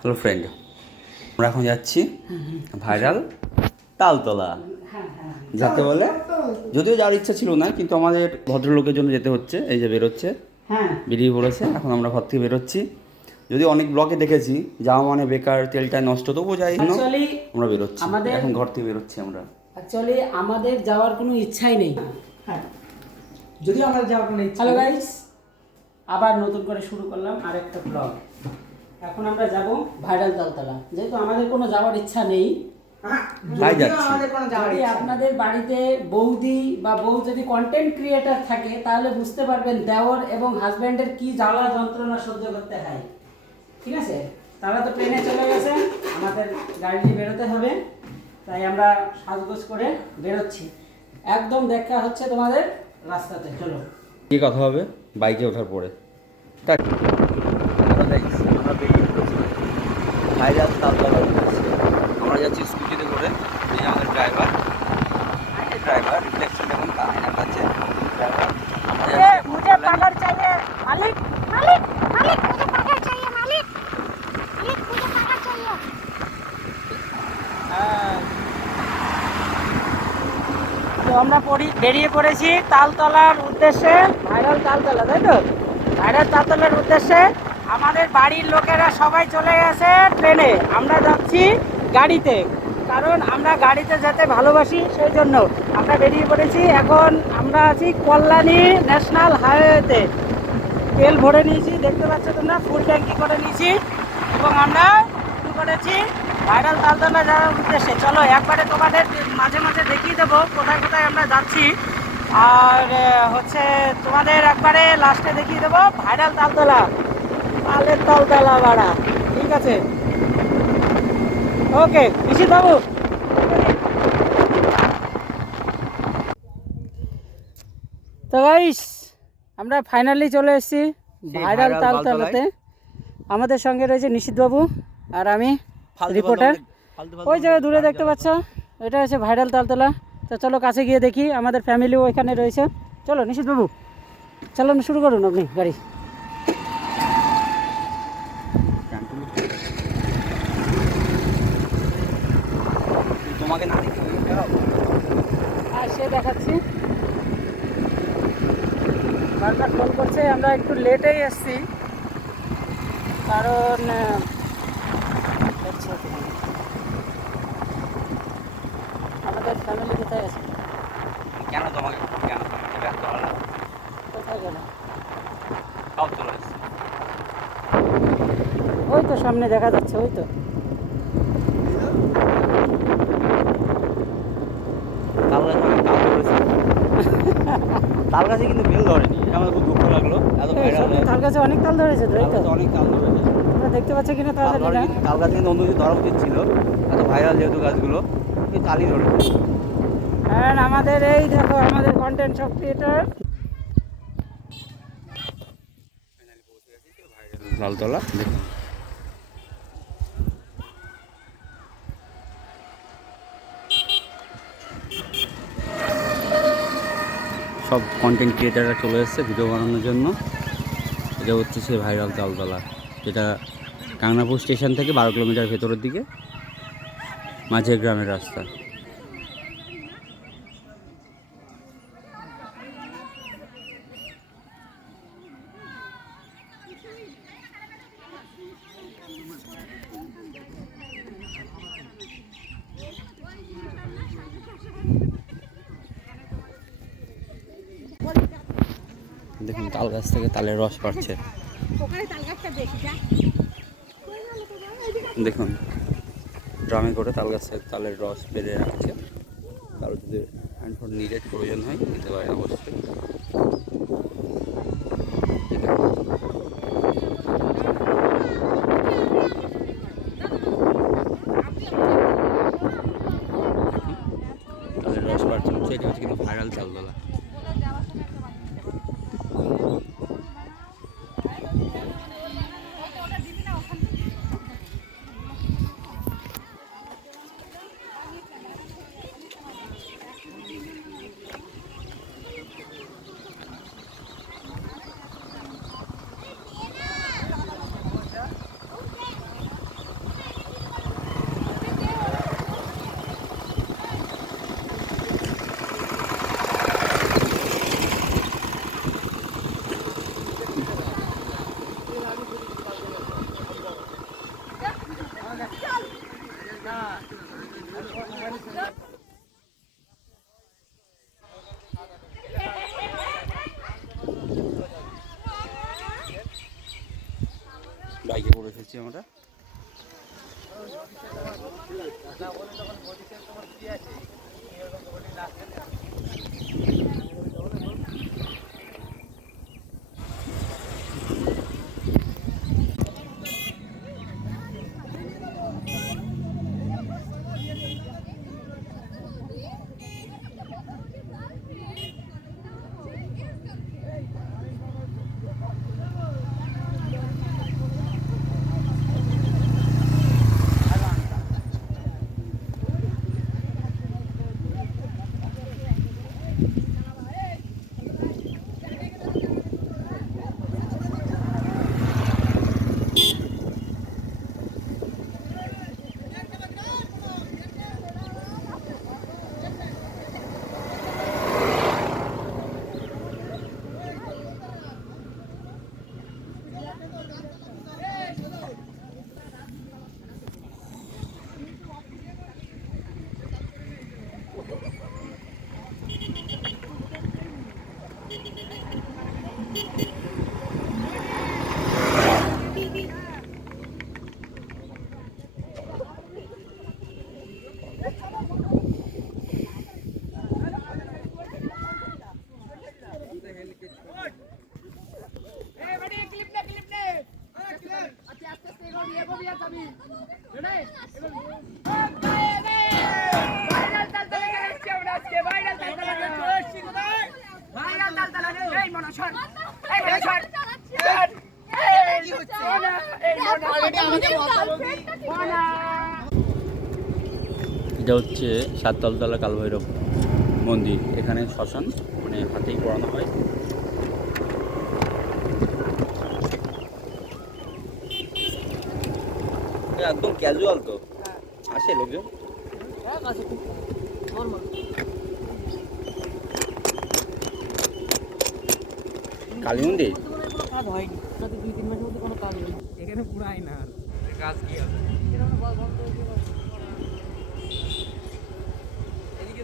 Hello friend, আমরা এখন যাচ্ছি ভাইরাল তালতলা যাতে বলে। যদিও যাওয়ার ইচ্ছা ছিল না, কিন্তু আমাদের ভদ্রলোকের জন্য যেতে হচ্ছে। এই যে বেরোচ্ছে, বেরিয়ে পড়েছে। এখন আমরা ঘর থেকে বেরোচ্ছি। যদি অনেক ব্লগে দেখেছি যাওয়া মানে বেকার, তেলটা নষ্ট, তবুও যাই না, আমরা বেরোচ্ছি। এখন ঘর থেকে বেরোচ্ছি আমরা। অ্যাকচুয়ালি আমাদের যাওয়ার কোনো ইচ্ছাই নেই। যদিও আমাদের যাওয়ার কোনো ইচ্ছা হ্যালো গাইস, আবার নতুন করে শুরু করলাম আরেকটা ব্লগ। এখন আমরা যাব ভাইরাল তালতলা। যেহেতু আমাদের কোনো যাওয়ার ইচ্ছা নেই, তাই যাচ্ছি। যদি আপনাদের বাড়িতে বৌদি বা বউ যদি কন্টেন্ট ক্রিয়েটার থাকে, তাহলে বুঝতে পারবেন দেওর এবং হাজব্যান্ডের কি জ্বালা যন্ত্রণা সহ্য করতে হয়। ঠিক আছে, তারা তো ট্রেনে চলে গেছে, আমাদের গাড়ি নিয়ে বেরোতে হবে, তাই আমরা সাজগোজ করে বেরোচ্ছি। একদম দেখা হচ্ছে তোমাদের রাস্তাতে। চলো, কি কথা হবে বাইকে ওঠার পরে। তাই আমরা বেরিয়ে পড়েছি ভাইরাল তালতলা উদ্দেশ্যে। আমরা যাচ্ছি স্কুটিতে করে। এই আমাদের ড্রাইভার রিফ্লেকশন এখন আয়নার কাছে। ড্রাইভার मुझे पकड़ चाहिए मालिक, मालिक, मालिक, मुझे पकड़ चाहिए मालिक, मालिक, मुझे पकड़ चाहिए। তো আমরা বেরিয়ে পড়েছি তালতলার উদ্দেশ্যে। ভাইরাল তালতলা, তাই তো? ভাইরাল তালতলার উদ্দেশ্যে আমাদের বাড়ির লোকেরা সবাই চলে গেছে ট্রেনে, আমরা যাচ্ছি গাড়িতে। কারণ আমরা গাড়িতে যেতে ভালোবাসি, সেই জন্য আমরা বেরিয়ে পড়েছি। এখন আমরা আছি কল্যাণী ন্যাশনাল হাইওয়েতে। তেল ভরে নিয়েছি, দেখতে পাচ্ছ তোমরা, ফুল ট্যাঙ্কি করে নিয়েছি এবং আমরা শুরু করেছি ভাইরাল তালতলা যাওয়ার উদ্দেশ্যে। চলো একবারে তোমাদের মাঝে মাঝে দেখিয়ে দেবো কোথায় কোথায় আমরা যাচ্ছি, আর হচ্ছে তোমাদের একবারে লাস্টে দেখিয়ে দেবো ভাইরাল তালতলা, পালের তালতলা ভাড়া। ঠিক আছে, ওকে নিশিত বাবু। তো গাইস, আমরা ফাইনালি চলে এসেছি ভাইরাল তালতলাতে। আমাদের সঙ্গে রয়েছে নিশিত বাবু আর আমি রিপোর্টার। ওই জায়গায় দূরে দেখতে পাচ্ছ, এটা হচ্ছে ভাইরাল তালতলা। তো চলো কাছে গিয়ে দেখি, আমাদের ফ্যামিলিও এখানে রয়েছে। চলো নিশিত বাবু, চলো শুরু করুন আপনি গাড়ি। তোমাকে না দেখি আর সে দেখাচ্ছি, বারবার ফোন করছে। আমরা একটু লেটেই এসেছি, কারণ আমাদের ফ্যামিলি কোথায় আছে? কেন তোমাকে ব্যস্ত হলো? কোথায় গেল? সব চলে এসেছে। ওই তো সামনে দেখা যাচ্ছে, ওই তো। তাল গাছে কিন্তু বেল ধরেনি, এটা আমার খুব দুঃখ লাগলো। এত ভাইরাল তাল গাছে অনেক তাল ধরেছে তো, এই তো অনেক তাল ধরেছে। তোমরা দেখতে পাচ্ছ কিনা তা জানি না। তাল গাছ কিন্তু অন্য কিছু ধরা উচিত ছিল, এত ভাইরাল যেহেতু গাছগুলো, কিন্তু তালই ধরেছে। আর আমাদের এই দেখো, আমাদের কন্টেন্ট সব ক্রিয়েটর। লালতলা দেখুন, সব কন্টেন্ট ক্রিয়েটাররা চলে এসেছে ভিডিও বানানোর জন্য। এটা হচ্ছে সেই ভাইরাল তালতলা, যেটা কাংনাপুর স্টেশন থেকে 12 কিলোমিটার ভেতরের দিকে, মাঝের গ্রামের রাস্তা। দেখুন তাল গাছ থেকে তালের রস পাচ্ছে। দেখুন ড্রামে করে তাল গাছ থেকে তালের রস বেঁধে রাখছে। কারো যদি হ্যান্ড ফোন নিডেড প্রয়োজন হয় নিতে পারে অবশ্যই। তালের রস পাচ্ছে, সেটা হচ্ছে কিন্তু ভাইরাল তালতলা। বাইকে করে এসেছি আমরা। এটা হচ্ছে সাততলা কালভৈরব মন্দির। এখানে শ্মশান, মানে হাতেই পড়ানো হয়। একদম ক্যাজুয়াল তো, আসে লোকজন। কালী মন্দির কাজ হয়নি, 2-3 মাসের মধ্যে কোনো কাজ হয়নি। এখানে পুরাই না কাজ কি হবে? এরকম বন্ধ এদিকে